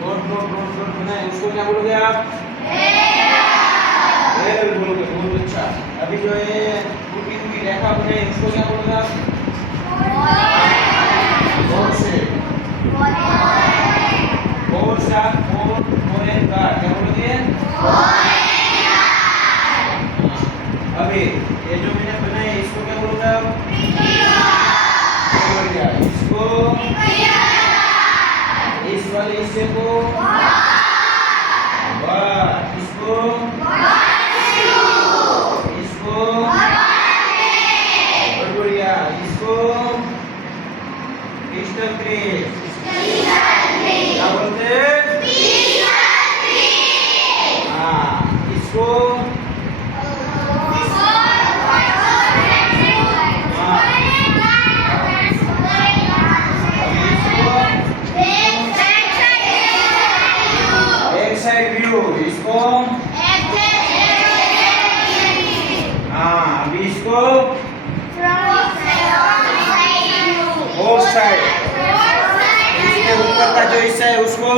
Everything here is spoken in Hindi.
डॉट बनाए उसको क्या बोलोगे आप? रेल बोलोगे। बहुत अच्छा। अभी जो ये टूटी हुई रेखा बनाई उसको क्या बोलोगे आप? डॉट से और से आप और का क्या बोलोगे? अभी ये जो मैंने बनाई इसको क्या बोलोगे आप? इसको इस वाले हिस्से को वाह, इसको बहुत बढ़िया, इसको क्रिस्टल क्रीज क्या बोलते हैं? हाँ, इसको एक साइड व्यू, इसको हाँ, अभी इसको फोर साइड, इसके ऊपर का जो हिस्सा है उसको